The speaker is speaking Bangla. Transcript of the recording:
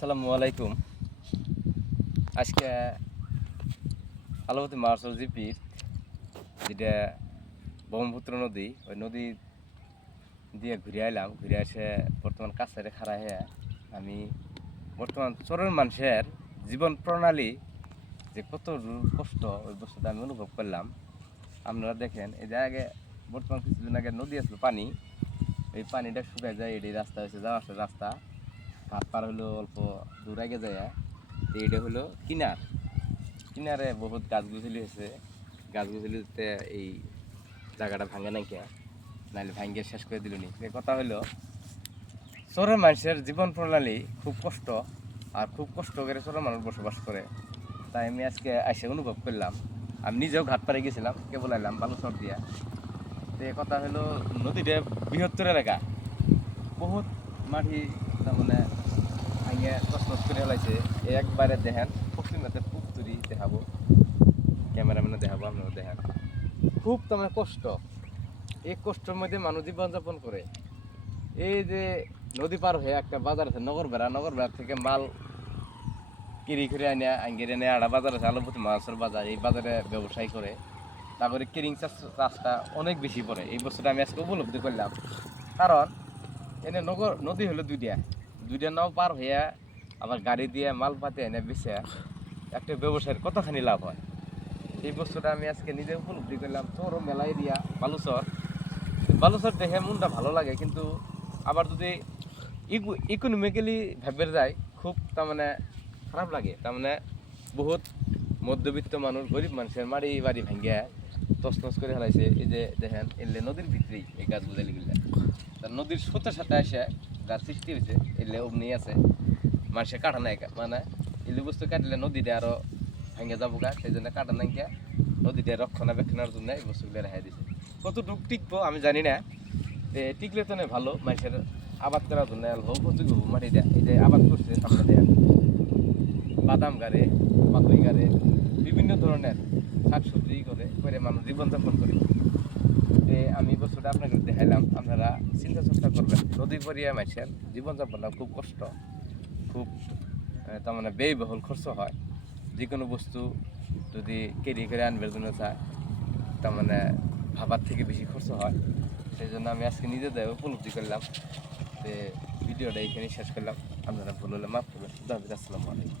আসসালামু আলাইকুম। আজকে আলবতী মার্শাল জিপির যেটা ব্রহ্মপুত্র নদী, ওই নদী দিয়ে ঘুরে আইলাম। ঘুরে এসে বর্তমান কাছারে খাড়া হয়ে আমি বর্তমান চরের মানুষের জীবন প্রণালী যে কত কষ্ট, ওই বস্তুটা আমি অনুভব করলাম। আপনারা দেখেন, এই যে আগে বর্তমান কিছুদিন আগে নদী আসলো পানি, এই পানিটা শুকায় যায়, এটি রাস্তা হয়েছে, যাওয়া আসার রাস্তা। ঘাট পার হলো অল্প দূর আগে যায়, এইটা হলো কিনারে বহুত গাছগুছালি হয়েছে। গাছগুছালিতে এই জায়গাটা ভাঙে নাই কে, নাহলে ভাঙ্গে শেষ করে দিল নি। কথা হলো, চরের মানুষের জীবন প্রণালী খুব কষ্ট, আর খুব কষ্ট করে চরের মানুষ বসবাস করে। তাই আমি আজকে এসে অনুভব করলাম। আমি নিজেও ঘাট পাড়ে গেছিলাম, কেবল এলাম বালুচর দিয়া। তো কথা হলো, নদীটা বৃহত্তর এলাকা, বহুত মাটি তার মানে ভাঙে তছনছ করে ফেলাইছে। একবারে দেখেন, পশ্চিমাতে পুকুরি দেখাবো, ক্যামেরাম্যানে দেখাবো, আপনারা দেখেন। খুব তোমার কষ্ট, এই কষ্টের মধ্যে মানুষ জীবনযাপন করে। এই যে নদী পার হয়ে একটা বাজার আছে নগর বেড়া থেকে মাল কিরি করে আঙ্গিরে এনে আড়া বাজার আছে, আলুপতি মাছের বাজার, এই বাজারে ব্যবসায় করে। তারপরে কেরিং চাষটা অনেক বেশি পড়ে। এই বছরটা আমি আজকে উপলব্ধি করলাম। কারণ এনে নদী হলো দুইটা নাও পার হইয়া আবার গাড়ি দিয়ে মাল পাতে এনে বেচে একটা ব্যবসায়ের কতখানি লাভ হয়। এই বস্তুটা আমি আজকে নিজে উপলব্ধি করলাম। তোর মেলা এরিয়া বালুচর দেখে মনটা ভালো লাগে, কিন্তু আবার যদি ইকোনমিক্যালি ভাবে যায়, খুব তার মানে খারাপ লাগে। তার মানে বহুত মধ্যবিত্ত মানুষ, গরিব মানুষের বাড়ি ভাঙ্গিয়া তছনছ করে ফেলাইছে। এই যে দেখেন, এলে নদীর ভিতরেই এই গাছ গুজালি গেলে, তার নদীর স্রোতের সাথে এসে যার সৃষ্টি হয়েছে, এলে অমনি আছে মানুষের কাটা নাই, মানে এলি বস্তু কাটলে নদীটা আরো ভাঙ্গে যাবো গা, সেই জন্য কাটা নাই কে নদীটা রক্ষণাবেক্ষণের জন্য এই বস্তুগুলো রেহাই দিছে। কতটুকু টিকবো আমি জানি না, টিকলে তো ভালো, মানুষের আবাদ করার জন্য উপযোগী হবো মাটিটা। এই যে আবাদ করছে সামনে দেন, বাদাম গাড়ে, মাকই গাড়ে, বিভিন্ন ধরনের শাকসবজি করে মানুষ জীবনযাপন করে। আমি বস্তুটা আপনাকে দেখাইলাম, আপনারা চিন্তা চর্চা করবেন। নদী পরিয়া মানুষের জীবনযাপনটা খুব কষ্ট, খুব তার মানে ব্যয়বহুল খরচ হয়। যে কোনো বস্তু যদি কেরি করে আনবার জন্য চায়, তার মানে ভাবার থেকে বেশি খরচ হয়। সেই জন্য আমি আজকে নিজে দেয় উপলব্ধি করলাম। ভিডিওটা এইখানে শেষ করলাম। আপনারা ভুল হলে মাফ করবেন। আসসালামু আলাইকুম।